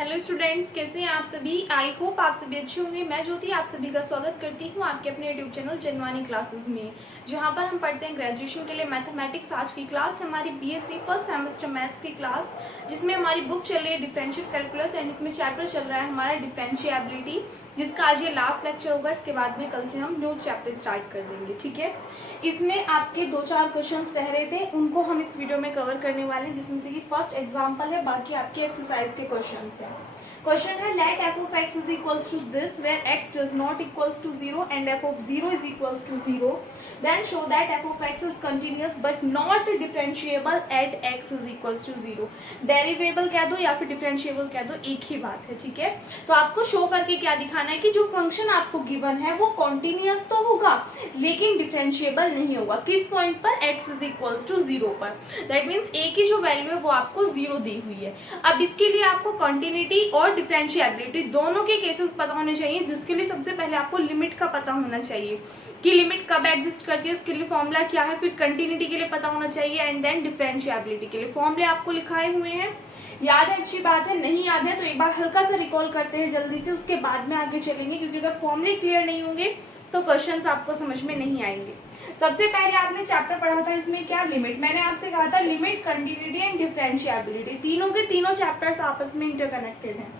Hello students, कैसे हैं आप सभी। आई होप आप सभी अच्छे होंगे। मैं ज्योति आप सभी का स्वागत करती हूं आपके अपने यूट्यूब चैनल जनवानी क्लासेस में, जहां पर हम पढ़ते हैं ग्रेजुएशन के लिए मैथमेटिक्स। आज की क्लास हमारी बीएससी फर्स्ट सेमेस्टर मैथ्स की क्लास, जिसमें हमारी बुक चल रही है डिफरेंशियल कैलकुलस एंड इसमें चैप्टर चल रहा है हमारा डिफरेंशिएबिलिटी, जिसका आज ये लास्ट लेक्चर होगा। इसके बाद में कल से हम न्यू चैप्टर स्टार्ट कर देंगे, ठीक है। इसमें आपके 2-4 क्वेश्चंस रह रहे थे, उनको हम इस वीडियो में कवर करने वाले हैं, जिसमें से कि फर्स्ट एग्जांपल है, बाकी आपके एक्सरसाइज के क्वेश्चंस हैं। क्वेश्चन है let f of x is equals to this where x does not equals to 0 and f of 0 is equals to 0, then show that f of x is continuous but not differentiable at x is equals to 0। Derivable कह दो या फिर differentiable कह दो, एक ही बात है, ठीक है। तो आपको शो करके क्या दिखाना है कि जो फंक्शन आपको गिवन है वो कॉन्टिन्यूअस तो होगा लेकिन डिफरेंशिएबल नहीं होगा। किस पॉइंट पर? एक्स इज इक्वल्स टू 0 पर। दैट मीन्स ए की जो वैल्यू है वो आपको 0 दी हुई है। अब इसके लिए आपको कॉन्टिन्यूटी और डिफरेंशिएबिलिटी दोनों के केसेस पता होने चाहिए, जिसके लिए सबसे पहले आपको लिमिट का पता होना चाहिए कि लिमिट कब एग्जिस्ट करती है, उसके लिए फॉर्मूला क्या है, फिर कंटिन्यूटी के लिए पता होना चाहिए एंड देन डिफरेंशिएबिलिटी के लिए फॉर्मूले आपको लिखाए हुए हैं। याद है? अच्छी बात है। नहीं याद है तो एक बार हल्का सा रिकॉल करते हैं जल्दी से, उसके बाद में आगे चलेंगे, क्योंकि अगर फॉर्मूले क्लियर नहीं होंगे तो क्वेश्चंस आपको समझ में नहीं आएंगे। सबसे पहले आपने चैप्टर पढ़ा था, इसमें क्या लिमिट, मैंने आपसे कहा था लिमिट, कंटिन्यूटी एंड डिफरेंशिएबिलिटी, तीनों के तीनों चैप्टर्स आपस में इंटरकनेक्टेड हैं।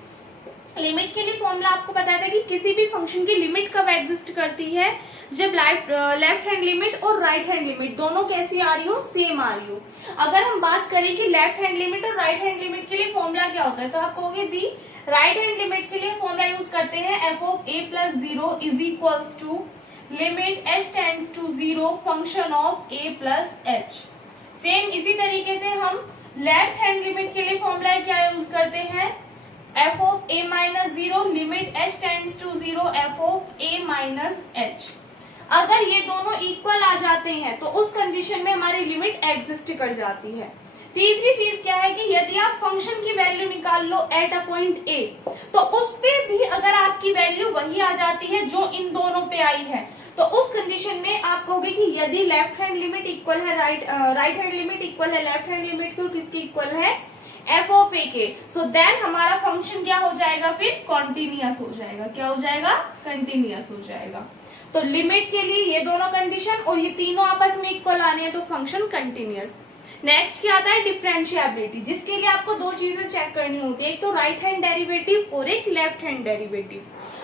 लिमिट के लिए फॉर्मूला आपको बताया था कि किसी भी फंक्शन की लिमिट कब एग्जिस्ट करती है, जब लेफ्ट हैंड लिमिट और राइट हैंड लिमिट दोनों कैसी आ रही हो, सेम आ रही हो। अगर हम बात करें कि लेफ्ट हैंड लिमिट और राइट हैंड लिमिट के लिए फॉर्मूला क्या होता है, तो आप कहोगे दी राइट हैंड लिमिट के लिए फॉर्मूला यूज करते हैं f of a plus 0 is equals to limit H tends to 0 function of a plus h. Same इसी तरीके से हम लेफ्ट हैंड लिमिट के लिए फॉर्मूला क्या यूज करते हैं, f of a minus 0 limit H tends to 0 f of a minus h. अगर ये दोनों इक्वल आ जाते हैं तो उस कंडीशन में हमारी लिमिट एग्जिस्ट कर जाती है। तीसरी चीज क्या है कि यदि आप फंक्शन की वैल्यू निकाल लो एट अ पॉइंट ए, तो उस पे भी अगर आपकी वैल्यू वही आ जाती है जो इन दोनों पे आई है, तो उस कंडीशन में आप कहोगे कि यदि लेफ्ट हैंड लिमिट इक्वल है राइट हैंड लिमिट इक्वल है लेफ्ट हैंड लिमिट की, और किसकी इक्वल है, एफ ऑफ ए के, सो देन हमारा फंक्शन क्या हो जाएगा, फिर कॉन्टिन्यूअस हो जाएगा। क्या हो जाएगा? कंटिन्यूअस हो जाएगा। तो लिमिट के लिए ये दोनों कंडीशन और ये तीनों आपस में इक्वल आने हैं तो फंक्शन कंटिन्यूअस। नेक्स्ट क्या आता है, डिफरेंशिएबिलिटी, जिसके लिए आपको दो चीजें चेक करनी होती है, एक तो राइट हैंड डेरिवेटिव और एक लेफ्ट हैंड डेरिवेटिव।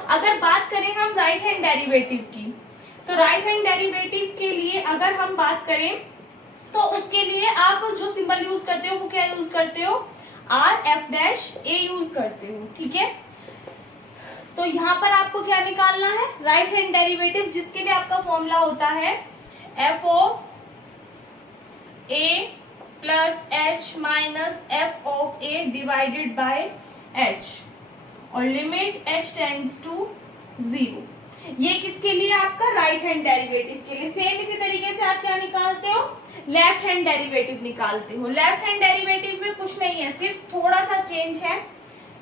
अगर बात करें हम राइट हैंड डेरिवेटिव की, तो राइट हैंड डेरिवेटिव के लिए अगर हम बात करें तो उसके लिए आप जो सिंबल यूज करते हो वो क्या यूज करते हो, आर एफ डैश ए यूज करते हो, ठीक है। तो यहाँ पर आपको क्या निकालना है, राइट हैंड डेरिवेटिव, जिसके लिए आपका फॉर्मूला होता है F of a plus h minus f of a divided by H, और लिमिट एच टेंड्स टू 0। ये किसके लिए, आपका राइट हैंड डेरिवेटिव के लिए। सेम इसी तरीके से आप क्या निकालते हो, लेफ्ट हैंड डेरिवेटिव निकालते हो। लेफ्ट हैंड डेरिवेटिव में कुछ नहीं है, सिर्फ थोड़ा सा चेंज है,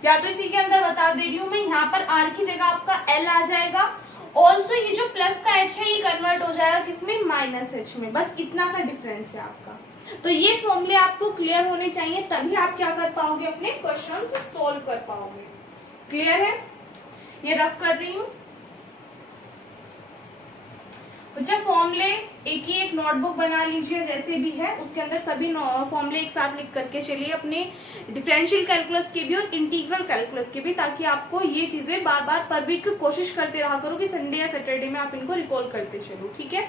या तो इसी के अंदर बता दे रही हूँ मैं, यहाँ पर आर की जगह आपका एल आ जाएगा। ऑल्सो ये जो प्लस का एच है ये कन्वर्ट हो जाएगा किसमें, माइनस एच में। बस इतना सा डिफरेंस है आपका। तो ये फॉर्मूले आपको क्लियर होने चाहिए, तभी आप क्या कर पाओगे, अपने क्वेश्चन सोल्व कर पाओगे। क्लियर है? ये रफ कर रही हूँ। बच्चा फॉर्मूले एक ही एक नोटबुक बना लीजिए, जैसे भी है उसके अंदर सभी फॉर्मूले एक साथ लिख करके चलिए, अपने डिफरेंशियल कैलकुलस के भी और इंटीग्रल कैलकुलस के भी, ताकि आपको ये चीजें बार बार पर वीक कोशिश करते रहा करो कि संडे या सैटरडे में आप इनको रिकॉल करते चलो, ठीक है।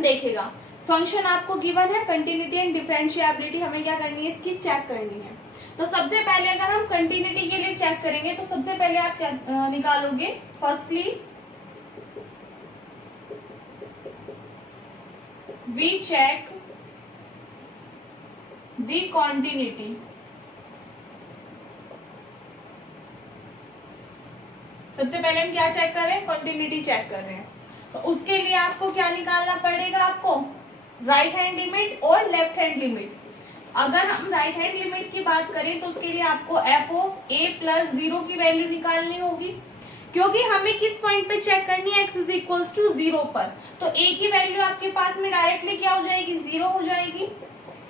देखिएगा फंक्शन आपको गिवन है, कंटिन्यूटी एंड डिफरेंशिएबिलिटी हमें क्या करनी है, इसकी चेक करनी है। तो सबसे पहले अगर हम कंटिन्यूटी के लिए चेक करेंगे तो सबसे पहले आप क्या निकालोगे, firstly we check the continuity। सबसे पहले हम क्या चेक कर रहे हैं, कंटिन्यूटी चेक कर रहे हैं। तो उसके लिए आपको क्या निकालना पड़ेगा, आपको राइट हैंड लिमिट और लेफ्ट हैंड लिमिट। अगर हम राइट हैंड लिमिट की बात करें तो उसके लिए आपको एफ ऑफ ए प्लस 0 की वैल्यू निकालनी होगी, क्योंकि हमें किस पॉइंट पे चेक करनी है, x इज इक्वल्स टू 0 पर। तो a की वैल्यू आपके पास में डायरेक्टली क्या हो जाएगी, 0 हो जाएगी।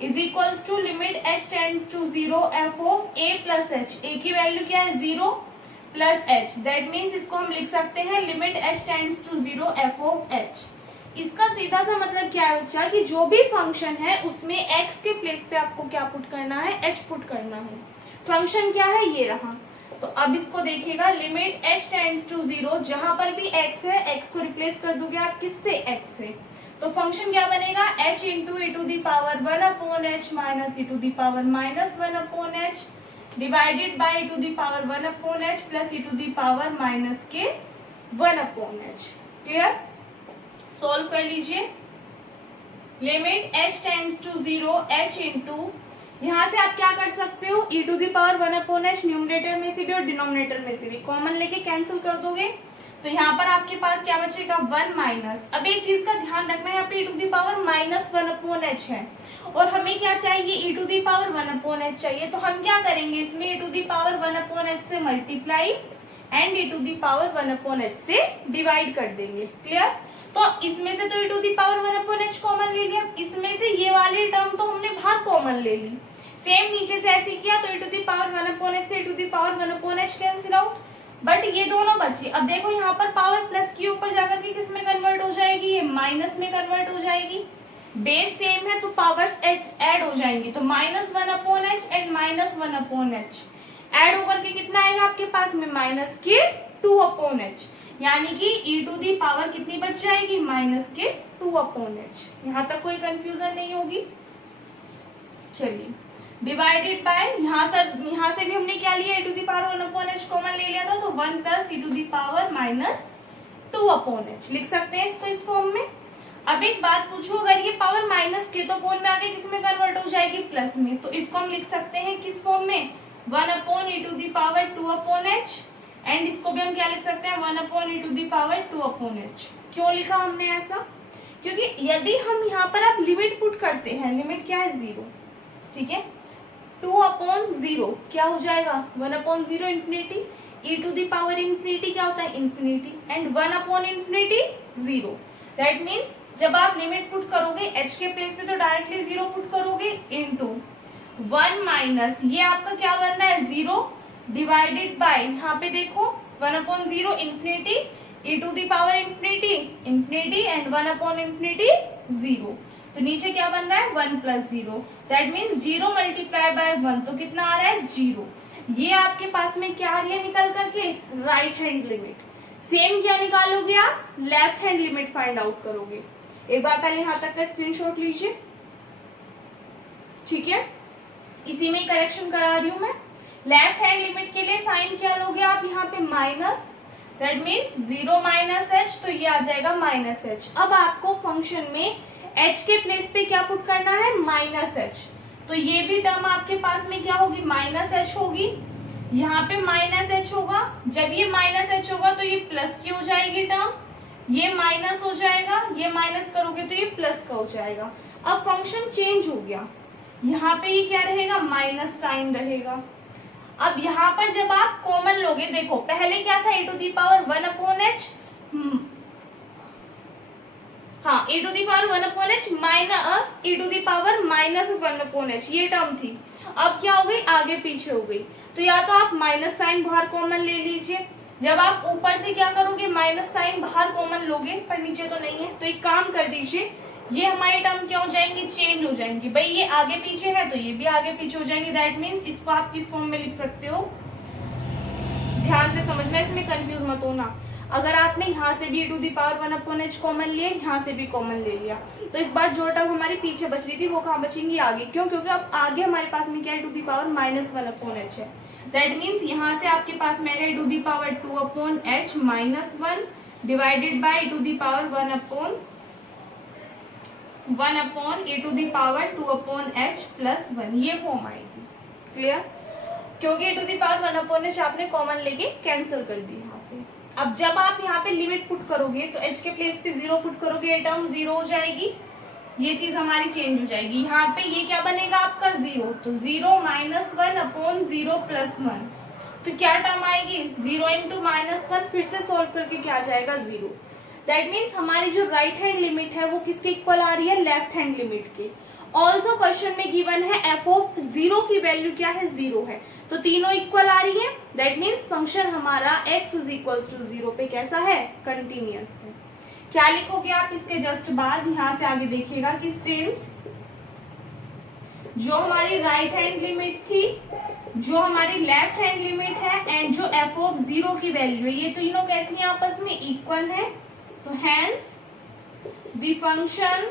Is equals to limit h tends to 0 f of a plus h। a की वैल्यू क्या है 0 प्लस h, दैट मीन्स इसको हम लिख सकते हैं limit h tends to 0 f of h। इसका सीधा सा मतलब क्या है बच्चा कि जो भी फंक्शन है उसमें x के प्लेस पे आपको क्या पुट करना है, h पुट करना है। फंक्शन क्या है ये रहा, तो अब इसको देखिएगा लिमिट h टेंड्स टू 0, जहां पर भी x है x को रिप्लेस कर दोगे आप किससे, x से, तो फंक्शन क्या बनेगा h into e to the power 1 upon h minus e to the power minus 1 upon h divided by e to the power 1 upon h plus e to the power minus के 1 upon h। Clear, solve कर लीजिए। Limit h tends to 0 h into, यहाँ से आप क्या कर सकते हो e to the power 1 upon h numerator में से भी और डिनोमिनेटर में से भी कॉमन लेके कैंसिल कर दोगे, तो यहाँ पर आपके पास क्या बचेगा 1 माइनस। अब एक चीज का ध्यान रखना है, यहाँ पे e to the power minus 1 upon h है और हमें क्या चाहिए e to the power 1 upon h चाहिए, तो हम क्या करेंगे इसमें e to the power 1 upon h से multiply and e to the power 1 upon h से डिवाइड कर देंगे। क्लियर, तो इसमें से तो e to the power 1 upon h common ले लिया, इसमें से ये वाली टर्म तो हमने बाहर कॉमन ले ली, सेम नीचे से ऐसे किया तो e to the power 1 upon h से e to the power 1 upon h cancel out, but ये दोनों बची। अब देखो यहाँ पर पावर प्लस की ऊपर जाकर के किस में कन्वर्ट हो जाएगी, ये माइनस में कन्वर्ट हो जाएगी। बेस सेम है तो पावर्स ऐड हो जाएंगी, तो minus 1 upon h and minus 1 upon h add होकर के कितना आएगा आपके पास में माइनस के 2 अपॉन h, यानी कि e टू दी पावर कितनी बच जाएगी माइनस के 2 अपॉन h। यहाँ तक कोई कंफ्यूजन नहीं होगी। चलिए, डिवाइडेड बाय यहाँ से भी हमने क्या लिया e to the power 1 upon h common ले लिया था, तो 1 plus e to the power minus 2 upon h लिख सकते हैं इसको इस फॉर्म में। अब एक बात पूछो, अगर ये पावर माइनस के तो पोल में आगे किस में कन्वर्ट हो जाएगी प्लस में, तो इसको हम लिख सकते हैं किस फॉर्म में 1 upon e to the power 2 upon h and इसको भी हम क्या लिख सकते हैं 1 upon e to the power 2 upon h। क्यों लिखा हमने ऐसा, क्योंकि यदि हम यहाँ पर आप लिमिट पुट करते हैं, लिमिट क्या है 0, ठीक है, 2 अपॉन 0 क्या हो जाएगा 1 upon 0 infinity, e to the power infinity क्या होता है infinity and 1 upon infinity 0, that means जब आप लिमिट पुट करोगे h के प्लेस पे तो डायरेक्टली 0 पुट करोगे इनटू 1 माइनस ये आपका क्या बन रहा है 0 डिवाइडेड बाय, यहाँ पे देखो 1 upon 0 infinity e to the power infinity infinity and 1 upon infinity 0, तो नीचे क्या बन रहा है 1 plus 0, that means 0 multiply by 1 तो कितना आ रहा है 0। ये आपके पास में क्या आ रही है निकल करके राइट हैंड लिमिट। सेम क्या निकालोगे आप, left hand limit find out करोगे। एक बार पहले यहाँ तक का स्क्रीनशॉट लीजिए, ठीक है, इसी में ही करेक्शन करा रही हूं मैं। लेफ्ट हैंड लिमिट के लिए साइन क्या लोगे आप यहाँ पे minus, that means 0 minus h, तो ये आ जाएगा माइनस h। अब आपको फंक्शन में h के प्लेस पे क्या पुट करना है माइनस h, तो ये भी टर्म आपके पास में क्या होगी माइनस h होगी, यहाँ पे माइनस h होगा, जब ये माइनस h होगा तो ये प्लस की हो जाएगी टर्म, ये माइनस हो जाएगा, ये माइनस करोगे तो ये प्लस का हो जाएगा। अब फंक्शन चेंज हो गया, यहाँ पे ये क्या रहेगा माइनस साइन रहेगा। अब यहाँ पर जब आप कॉमन लोगे, देखो पहले क्या था e to the power 1 upon h, हाँ e to the power 1 upon h minus e to the power minus 1 upon h ये टर्म थी। अब क्या हो गई आगे पीछे हो गई, तो या तो आप माइनस साइन बाहर कॉमन ले लीजिए, जब आप ऊपर से क्या करोगे माइनस साइन बाहर कॉमन लोगे पर नीचे तो नहीं है, तो एक काम कर दीजिए ये हमारी टर्म क्या हो जाएंगे चेंज हो जाएंगे, भाई ये आगे पीछे है तो ये भी आगे पीछे हो जाएंगे, दैट मीन्स इसको आप किस फॉर्म में लिख सकते हो, ध्यान से समझना इसमें कंफ्यूज मत होना। अगर आपने यहाँ से भी e to the power 1 upon h common लिया, यहाँ से भी कॉमन ले लिया, तो इस बार जो टर्म हमारी पीछे बच रही थी वो कहाँ बचेंगी आगे, क्यों, क्योंकि अब आगे हमारे पास में क्या e to the power minus 1 upon h है, दैट मीन्स यहाँ से आपके पास मैंने e to the power 2 upon h minus 1 divided by e to the power 1 upon e to the power 2 upon h plus 1, ये फॉर्म आएगी। Clear, क्योंकि e to the power 1 upon h आपने common लेके कैंसिल कर दी यहाँ से। अब जब आप यहाँ पे लिमिट पुट करोगे तो h के प्लेस पे 0 पुट करोगे, ये टर्म 0 हो जाएगी, ये चीज हमारी चेंज हो जाएगी। यहाँ पे ये क्या बनेगा आपका 0, तो 0 माइनस 1 अपॉन 0 प्लस 1, तो क्या टर्म आएगी 0 इंटू माइनस 1, फिर से सोल्व करके क्या आ जाएगा 0। दैट मीन्स हमारी जो राइट हैंड लिमिट है वो किसके इक्वल आ रही है लेफ्ट हैंड लिमिट के, ऑल्सो क्वेश्चन में गिवन है एफ ऑफ जीरो की वैल्यू क्या है, जीरो है, तो तीनों इक्वल आ रही है। दैट मीन्स फंक्शन हमारा x is equals to zero पे कैसा है, कंटिन्यूअस है। क्या लिखोगे आप इसके जस्ट बाद, यहां से आगे देखिएगा कि सिंस जो हमारी राइट हैंड लिमिट थी, जो हमारी लेफ्ट हैंड लिमिट है एंड जो एफ ऑफ जीरो की वैल्यू है, ये तीनों कैसी हैं, आपस में इक्वल है। तो hence the function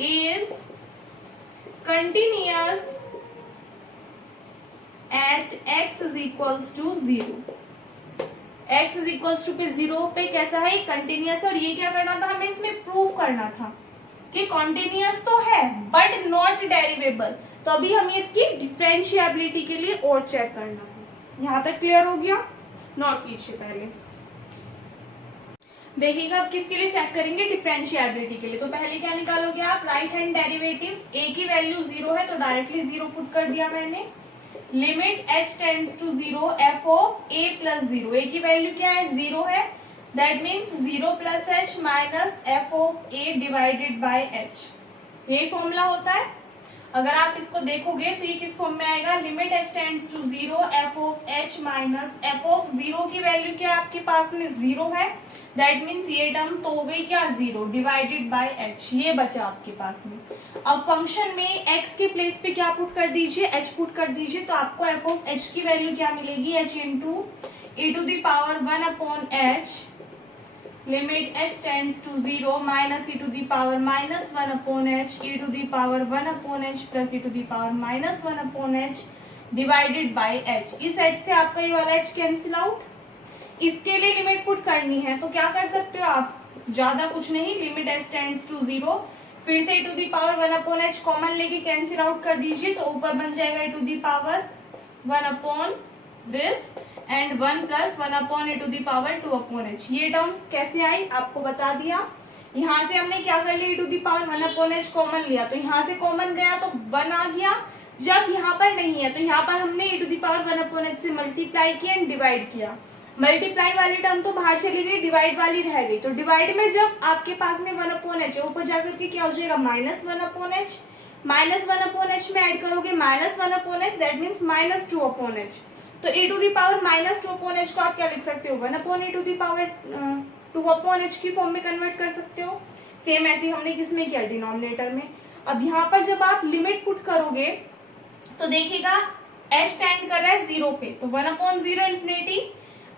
is continuous at x is equals to zero. x is equals to पे जीरो पे कैसा है, कंटिन्यूअस है। और ये क्या करना था, हमें इसमें प्रूव करना था कि कॉन्टिन्यूअस तो है बट नॉट डेरिवेबल। तो अभी हमें इसकी डिफरेंशिएबिलिटी के लिए और चेक करना है। यहां तक क्लियर हो गया, नोट कीजिए पहले। देखिएगा अब किसके लिए चेक करेंगे, डिफरेंशिएबिलिटी के लिए। तो पहले क्या निकालोगे आप, राइट हैंड डेरिवेटिव, a की वैल्यू जीरो है तो डायरेक्टली जीरो पुट कर दिया मैंने। Limit h tends to zero f of a plus zero, a की वैल्यू क्या है, जीरो है। That means zero plus h minus f of a divided by h, ये फॉर्मूला होता है। अगर आप इसको देखोगे तो ये किस फॉर्म में आएगा, limit H tends to zero f of h minus f of zero की वैल्यू क्या आपके पास में जीरो है। दैट मीन्स ये टर्म तो हो गई क्या, जीरो डिवाइडेड बाय एच, ये बचा आपके पास में। अब फंक्शन में एक्स के प्लेस पे क्या पुट कर दीजिए, एच पुट कर दीजिए, तो आपको एफ ऑफ एच की वैल्यू क्या मिलेगी, h into a to the power one upon h limit h tends to zero minus e to the power minus one upon h e to the power one upon h plus e to the power minus one upon h divided by h। इस h से आपका ये वाला h cancel out. इसके लिए limit put करनी है तो क्या कर सकते हो आप, ज्यादा कुछ नहीं, limit h tends to zero, फिर से e to the power one upon H common लेके कैंसिल आउट कर दीजिए, तो ऊपर बन जाएगा e to the power one upon this and one plus one upon A to the power two upon h. ये टर्म्स कैसे आई आपको बता दिया। यहाँ से हमने क्या कर लिया, A to the power one upon H common लिया, तो यहाँ से कॉमन गया तो वन आ गया। जब यहाँ पर नहीं है तो यहाँ पर हमने A to the power one upon H से मल्टीप्लाई किया एंड डिवाइड किया। मल्टीप्लाई वाली टर्म तो बाहर चली गई, डिवाइड वाली रह गई। तो डिवाइड में जब आपके पास में वन अपॉन एच है, ऊपर जाकर के क्या हो जाएगा, minus one upon H, minus one upon H में ऐड करोगे minus one upon H, that means minus two upon H. तो A to the power minus two upon H को आप क्या लिख सकते हो, one upon A to the power two upon H की फॉर्म में कन्वर्ट कर सकते हो। सेम ऐसे हमने किसमें किया, डिनोमिनेटर में। अब यहाँ पर जब आप लिमिट पुट करोगे तो देखिएगा एच टेंड कर रहा है जीरो पे, तो one upon zero infinity,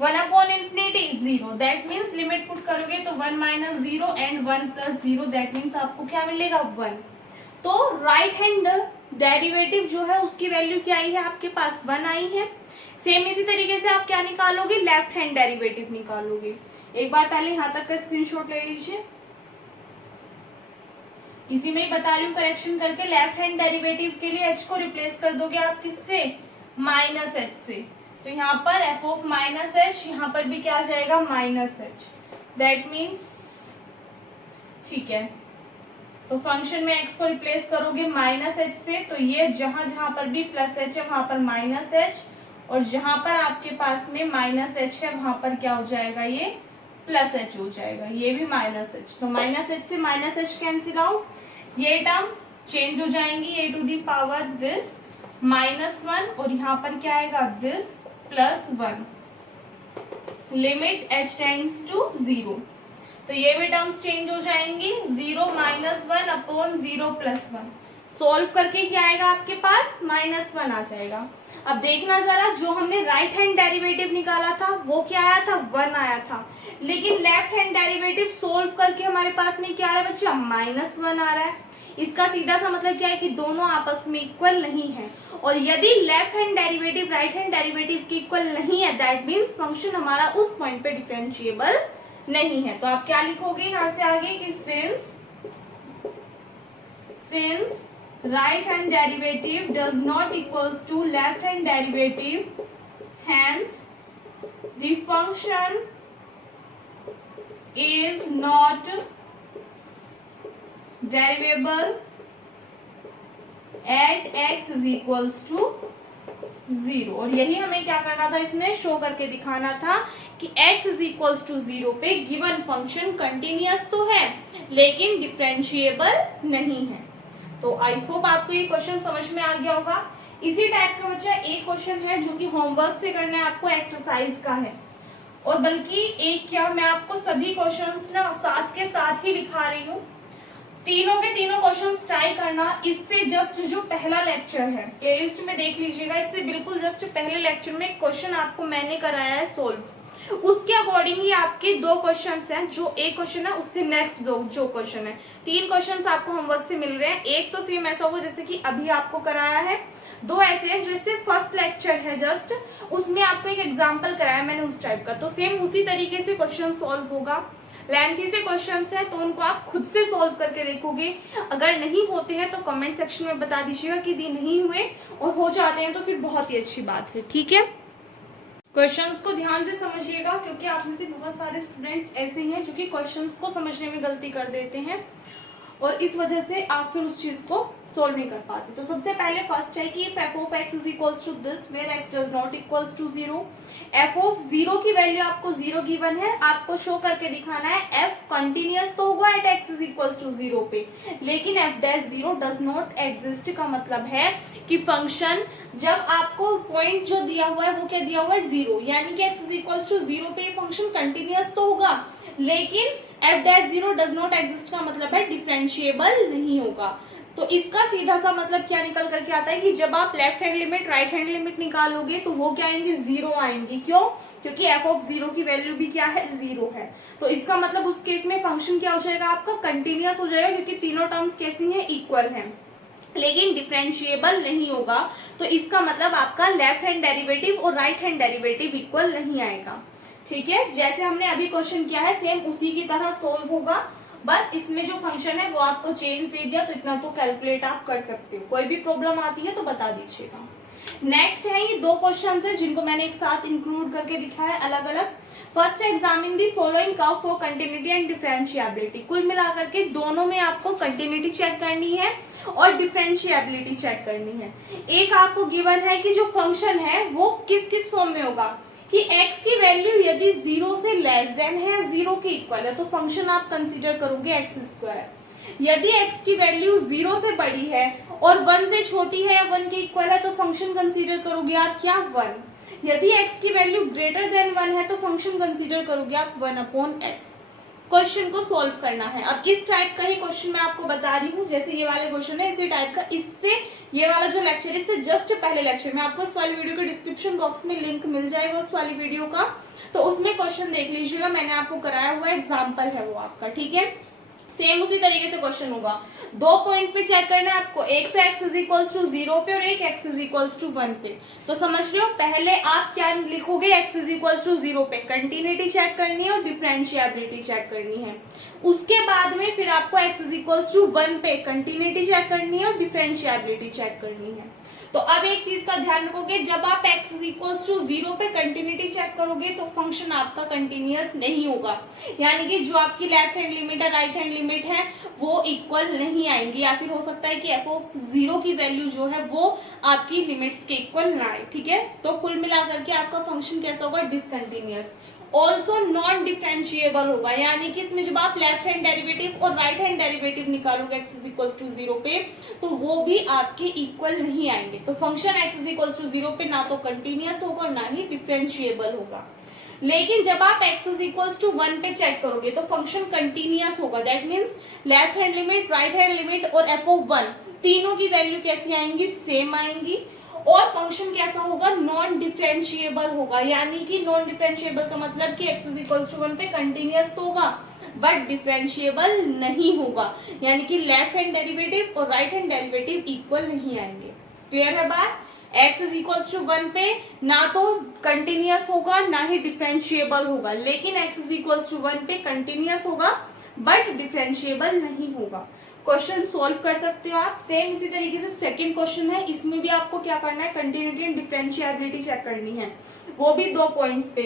one upon infinity zero, that means limit put करोगे तो one minus zero and one plus zero, that means आपको क्या मिलेगा, वन। तो राइट हैंड डेरिवेटिव जो है उसकी वैल्यू क्या आई है आपके पास, वन आई है। सेम इसी तरीके से आप क्या निकालोगे, लेफ्ट हैंड डेरिवेटिव निकालोगे। एक बार पहले यहाँ तक का स्क्रीनशॉट ले लीजिए, इसी में ही बता रही हूँ करेक्शन करके। लेफ्ट हैंड डेरिवेटिव के लिए h को रिप्लेस कर दोगे आप किससे, माइनस h से। तो यहाँ पर f ऑफ माइनस एच, यहाँ पर भी क्या आ जाएगा, माइनस एच। दैट मीन्स ठीक है, तो फंक्शन में x को रिप्लेस करोगे माइनस एच से, तो ये जहां जहां पर भी प्लस एच है वहां पर माइनस एच, और जहां पर आपके पास में माइनस एच है वहां पर क्या हो जाएगा, ये प्लस एच हो जाएगा, ये भी माइनस एच। तो माइनस एच से माइनस एच कैंसिल आउट, ये टर्म चेंज हो जाएंगी, A to the power this minus one, और यहाँ पर क्या आएगा, this plus one, limit H tends to zero. तो ये भी टर्म्स चेंज हो जाएंगी, zero minus one upon zero plus one. Solve करके क्या आएगा आपके पास, माइनस वन आ जाएगा। अब देखना जरा, जो हमने राइट हैंड डेरिवेटिव निकाला था वो क्या आया था, वन आया था, लेकिन लेफ्ट हैंड डेरिवेटिव सोल्व करके हमारे पास में क्या आ रहा है बच्चा, माइनस वन आ रहा है। इसका सीधा सा मतलब क्या है कि दोनों आपस में इक्वल नहीं है, और यदि left hand derivative right hand derivative की इक्वल नहीं है, दैट मीन्स फंक्शन हमारा उस पॉइंट पे डिफरेंशिएबल नहीं है। तो आप क्या लिखोगे यहाँ से आगे कि since right hand derivative does not equals to left hand derivative, hence the function is not derivable at x is equals to zero. और यही हमें क्या करना था, इसमें शो करके दिखाना था कि x is equals to zero पे गिवन फंक्शन कंटिन्यूअस तो है लेकिन डिफरेंशिएबल नहीं है। तो आई होप आपको ये क्वेश्चन समझ में आ गया होगा। इसी टाइप का बच्चा एक क्वेश्चन है जो कि होमवर्क से करना है आपको, एक्सरसाइज का है। और बल्कि एक क्या, मैं आपको सभी क्वेश्चंस ना साथ के साथ ही दिखा रही हूँ, तीनों के तीनों क्वेश्चंस ट्राई करना। इससे जस्ट जो पहला लेक्चर है प्लेलिस्ट में देख लीजिएगा, इससे बिल्कुल जस्ट पहले लेक्चर में क्वेश्चन आपको मैंने कराया है सोल्व, उसके अकॉर्डिंग ही आपके दो क्वेश्चंस हैं। जो एक क्वेश्चन है उससे नेक्स्ट दो जो क्वेश्चन है, तीन क्वेश्चंस आपको होमवर्क से मिल रहे हैं। एक तो सेम ऐसा होगा जैसे कि अभी आपको कराया है, दो ऐसे हैं जो इससे फर्स्ट लेक्चर है जस्ट उसमें आपको एक एग्जाम्पल कराया मैंने उस टाइप का, तो सेम उसी तरीके से क्वेश्चन सॉल्व होगा। लेंथी से क्वेश्चंस है तो उनको आप खुद से सॉल्व करके देखोगे, अगर नहीं होते हैं तो कमेंट सेक्शन में बता दीजिएगा कि दी नहीं हुए, और हो जाते हैं तो फिर बहुत ही अच्छी बात है, ठीक है। क्वेश्चंस को ध्यान से समझिएगा क्योंकि आप में से बहुत सारे स्टूडेंट्स ऐसे हैं जो कि क्वेश्चंस को समझने में गलती कर देते हैं और इस वजह से आप फिर उस चीज को सोल्व नहीं कर पाते। तो सबसे पहले फर्स्ट है कि if f of x is equals to this where x does not equals to 0, f of 0 की वैल्यू आपको 0 गिवन है, आपको शो करके दिखाना है f कंटिन्यूअस तो होगा eight x is equals to 0 पे, लेकिन f dash 0 does not exist का मतलब है कि फंक्शन जब आपको पॉइंट जो दिया हुआ है वो क्या दिया हुआ है 0, यानी कि x is equals to 0 पे फंक्शन कंटिन्यूअस तो होगा लेकिन f dash 0 does not exist का मतलब है डिफरेंशिएबल नहीं होगा। तो इसका सीधा सा मतलब क्या निकल करके आता है कि जब आप left hand limit right hand limit निकालोगे तो वो क्या आएंगी, जीरो आएंगी। क्यों? क्योंकि f ऑफ 0 की वैल्यू भी क्या है, 0 है। तो इसका मतलब उस केस में फंक्शन क्या हो जाएगा आपका, कंटिन्यूअस हो जाएगा क्योंकि तीनों टर्म्स कैसी हैं, इक्वल हैं, लेकिन डिफरेंशिएबल नहीं होगा। तो इसका मतलब आपका लेफ्ट हैंड डेरिवेटिव और राइट हैंड डेरिवेटिव इक्वल नहीं आएगा, ठीक है। जैसे हमने अभी क्वेश्चन किया है सेम उसी की तरह सोल्व होगा, बस इसमें जो फंक्शन है वो आपको चेंज दे दिया, तो इतना तो कैलकुलेट आप कर सकते हो। कोई भी प्रॉब्लम आती है तो बता दीजिएगा। नेक्स्ट है ये दो क्वेश्चन है जिनको मैंने एक साथ इंक्लूड करके दिखाया अलग अलग। First examine the following curve for continuity and differentiability. कुल मिलाकर के दोनों में आपको कंटिन्यूटी चेक करनी है और डिफरेंशिएबिलिटी चेक करनी है। एक आपको गिवन है कि जो फंक्शन है वो किस किस फॉर्म में होगा, कि x की वैल्यू यदि 0 से लेस देन है, 0 के इक्वल है तो फंक्शन आप कंसीडर करोगे x स्क्वायर। यदि x की वैल्यू 0 से बड़ी है और 1 से छोटी है या 1 के इक्वल है तो फंक्शन कंसीडर करोगे आप क्या, 1। यदि x की वैल्यू ग्रेटर देन 1 है तो फंक्शन कंसीडर करोगे आप 1/x। क्वेश्चन को सॉल्व करना है। अब इस टाइप का ही क्वेश्चन मैं आपको बता रही हूँ, जैसे ये वाले क्वेश्चन है इसी टाइप का, इससे ये वाला जो लेक्चर है इससे जस्ट पहले लेक्चर में आपको इस वाली वीडियो के डिस्क्रिप्शन बॉक्स में लिंक मिल जाएगा उस वाली वीडियो का, तो उसमें क्वेश्चन देख लीजिएगा, मैंने आपको कराया हुआ एग्जाम्पल है वो आपका, ठीक है। सेम उसी तरीके से क्वेश्चन होगा, दो पॉइंट पे चेक करना है आपको, एक तो x इज इक्वल्स टू 0 पे और एक x इज इक्वल्स टू 1 पे। तो समझ रहे हो, पहले आप क्या लिखोगे, x इज इक्वल्स टू 0 पे कंटिन्यूटी चेक करनी है और डिफरेंशिएबिलिटी चेक करनी है। उसके बाद में फिर आपको x इज इक्वल्स टू 1 पे कंटिन्यूटी चेक करनी है और डिफरेंशिएबिलिटी चेक करनी है। तो अब एक चीज का ध्यान रखोगे, जब आप x इज इक्वल्स टू 0 पे कंटिन्यूटी चेक करोगे तो फंक्शन आपका कंटिन्यूअस नहीं होगा, यानी कि जो आपकी लेफ्ट हैंड लिमिट है राइट हैंड लिमिट है वो इक्वल नहीं आएंगी, या फिर हो सकता है कि f ऑफ 0 की वैल्यू जो है वो आपकी लिमिट्स के इक्वल ना आए, ठीक है। तो कुल मिलाकर के आपका फंक्शन कैसा होगा, डिसकंटिन्यूअस। ऑल्सो नॉन डिफरेंशिएबल होगा, यानी कि इसमें जब आप लेफ्ट हैंड डेरिवेटिव और राइट हैंड डेरिवेटिव निकालोगे x इज इक्वल्स टू 0 पे तो वो भी आपके इक्वल नहीं आएंगे। तो function x is equals to 0 पे ना तो कंटिन्यूअस होगा और ना ही डिफरेंशिएबल होगा। लेकिन जब आप x इज इक्वल्स टू 1 पे चेक करोगे तो फंक्शन कंटिन्यूअस होगा, that means left hand limit right hand limit और f ऑफ 1 तीनों की वैल्यू कैसी आएंगी, सेम आएंगी। और फंक्शन कैसा होगा, नॉन डिफरेंशिएबल होगा, यानी कि नॉन डिफरेंशिएबल का मतलब कि x इज इक्वल्स टू 1 पे कंटिन्यूअस तो होगा बट डिफरेंशिएबल नहीं होगा, यानी कि लेफ्ट हैंड डेरिवेटिव और राइट हैंड डेरिवेटिव इक्वल नहीं आएंगे। क्लियर है बात, x इज इक्वल्स टू 1 पे ना तो कंटिन्यूअस होगा ना ही डिफरेंशिएबल होगा, लेकिन x इज इक्वल्स टू 1 पे कंटिन्यूअस होगा बट डिफरेंशिएबल नहीं होगा। क्वेश्चन सॉल्व कर सकते हो आप। सेम इसी तरीके से सेकंड क्वेश्चन है, इसमें भी आपको क्या करना है, कंटिन्यूटी एंड डिफरेंशिएबिलिटी चेक करनी है, वो भी दो पॉइंट्स पे।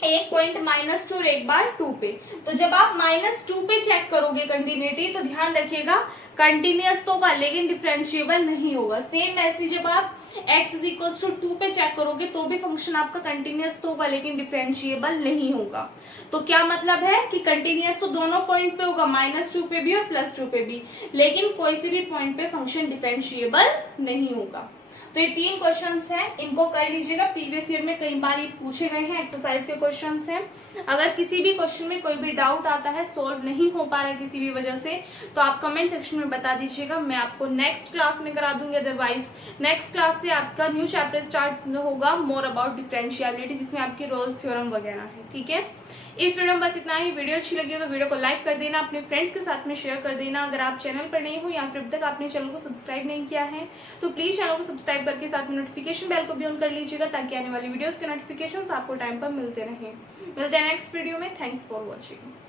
एक पॉइंट -2 और एक बार 2 पे। तो जब आप -2 पे चेक करोगे कंटिन्यूटी, तो ध्यान रखिएगा कंटिन्यूअस तो होगा लेकिन डिफरेंशिएबल नहीं होगा। सेम ऐसे जब आप x = 2 पे चेक करोगे तो भी फंक्शन आपका कंटिन्यूअस तो होगा लेकिन डिफरेंशिएबल नहीं होगा। तो क्या मतलब है कि कंटिन्यूअस तो दोनों पॉइंट पे होगा, -2 पे भी और +2 पे भी, लेकिन कोई से भी पॉइंट पे फंक्शन डिफरेंशिएबल नहीं होगा। तो ये 3 क्वेश्चंस हैं, इनको कर लीजिएगा। प्रीवियस ईयर में कई बार ये पूछे गए हैं, एक्सरसाइज के क्वेश्चंस हैं। अगर किसी भी क्वेश्चन में कोई भी डाउट आता है, सोल्व नहीं हो पा रहा है किसी भी वजह से, तो आप कमेंट सेक्शन में बता दीजिएगा, मैं आपको नेक्स्ट क्लास में करा दूंगी। अदरवाइज नेक्स्ट क्लास से आपका न्यू चैप्टर स्टार्ट होगा, मोर अबाउट डिफरेंशिएबिलिटी, जिसमें आपकी रोल्स थ्योरम वगैरह है। ठीक है, इस वीडियो में बस इतना ही। वीडियो अच्छी लगी हो तो वीडियो को लाइक कर देना, अपने फ्रेंड्स के साथ में शेयर कर देना। अगर आप चैनल पर नए हो या फिर अब तक आपने चैनल को सब्सक्राइब नहीं किया है तो प्लीज चैनल को सब्सक्राइब करके साथ में नोटिफिकेशन बेल को भी ऑन कर लीजिएगा, ताकि आने वाली वीडियोस के नोटिफिकेशन आपको टाइम पर मिलते रहें। मिलते हैं नेक्स्ट वीडियो में। Thanks for watching.